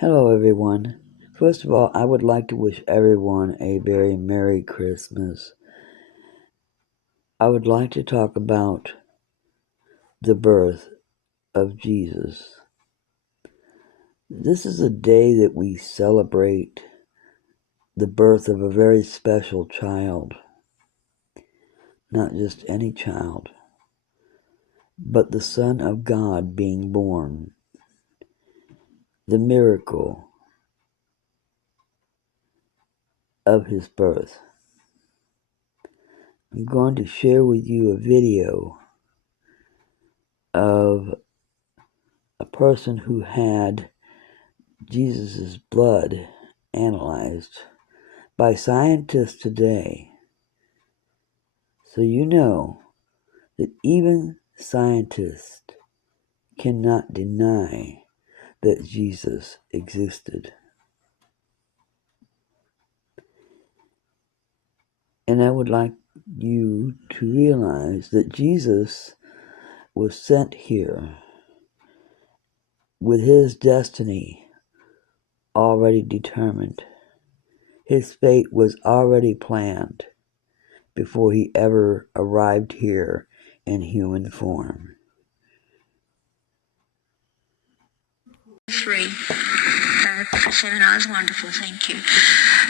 Hello, everyone. First of all, I would like to wish everyone a very Merry Christmas. I would like to talk about the birth of Jesus. This is a day that we celebrate the birth of a very special child. Not just any child, but the Son of God being born. The miracle of his birth. I'm going to share with you a video of a person who had Jesus' blood analyzed by scientists today. So you know that even scientists cannot deny that Jesus existed. And I would like you to realize that Jesus was sent here with his destiny already determined. His fate was already planned before he ever arrived here in human form. 3 for seminars, wonderful, thank you.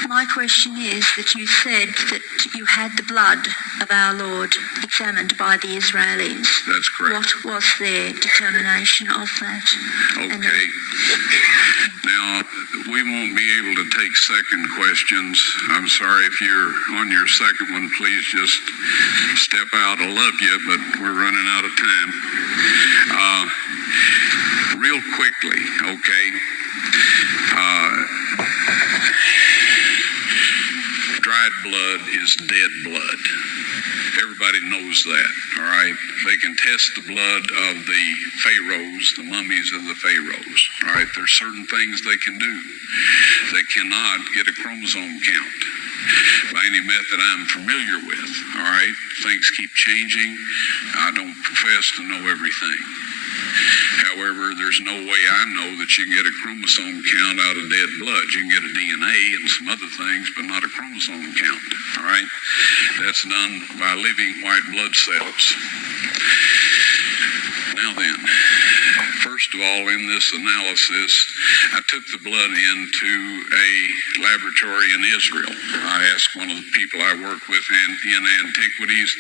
My question is that you said that you had the blood of our Lord examined by the Israelis. That's correct. What was their determination of that? Okay. Now, we won't be able to take second questions. I'm sorry if you're on your second one, please just step out. I love you, but we're running out of time. Real quickly, okay? Dried blood is dead blood. Everybody knows that, all right? They can test the blood of the pharaohs, the mummies of the pharaohs, all right? There's certain things they can do. They cannot get a chromosome count by any method I'm familiar with, all right? Things keep changing. I don't profess to know everything. However, there's no way I know that you can get a chromosome count out of dead blood. You can get a DNA and some other things, but not a chromosome count, all right? That's done by living white blood cells. Now then, first of all, in this analysis, I took the blood into a laboratory in Israel. I asked one of the people I work with in antiquities,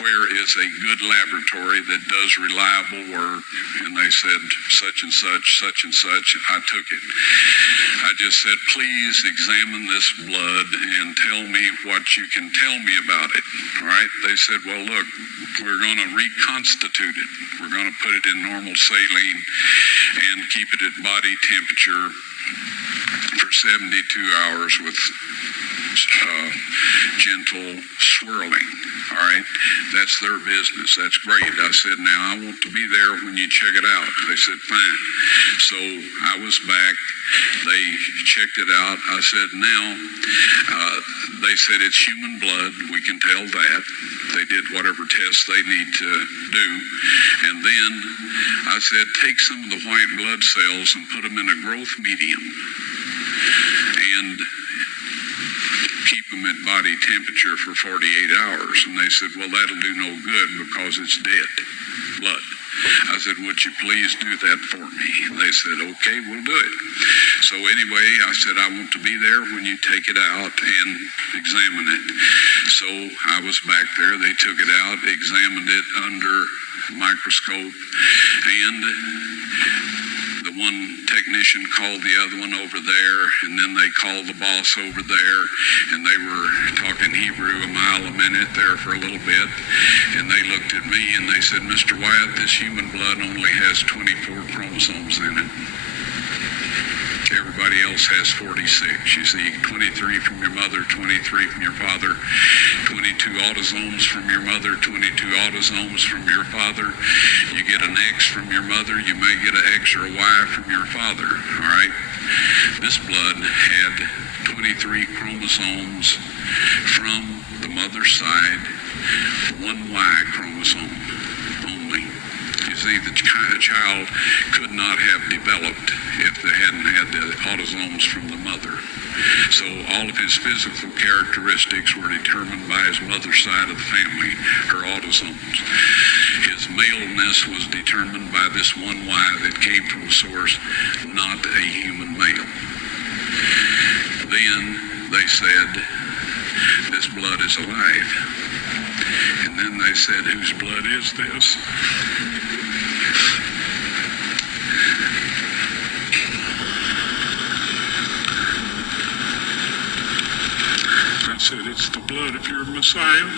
where is a good laboratory that does reliable work? And they said, such and such, such and such. I took it. I just said, please examine this blood and tell me what you can tell me about it. All right? They said, well, look, we're going to reconstitute it. We're going to put it in normal saline and keep it at body temperature for 72 hours with gentle swirling. All right, that's their business. That's great. I said, now I want to be there when you check it out. They said, fine. So I was back. They checked it out. I said, now, they said it's human blood. We can tell that. They did whatever tests they need to do. And then I said, take some of the white blood cells and put them in a growth medium and keep them at body temperature for 48 hours. And they said, well, that'll do no good because it's dead blood. I said, would you please do that for me? And they said, okay, we'll do it. So anyway, I said, I want to be there when you take it out and examine it. So I was back there. They took it out, examined it under microscope, and the one technician called the other one over there, and then they called the boss over there, and they were talking Hebrew a mile a minute there for a little bit, and they looked at me and they said, Mr. Wyatt, this human blood only has 24 chromosomes in it. Everybody else has 46. You see, 23 from your mother, 23 from your father, 22 autosomes from your mother, 22 autosomes from your father. You get an X from your mother, you may get an X or a Y from your father, all right? This blood had 23 chromosomes from the mother's side, one Y chromosome only. You see, the child could not have developed if they hadn't had autosomes from the mother. So all of his physical characteristics were determined by his mother's side of the family, her autosomes. His maleness was determined by this one Y that came from a source not a human male. Then they said, this blood is alive. And then they said, whose blood is this? I said, it's the blood of your Messiah.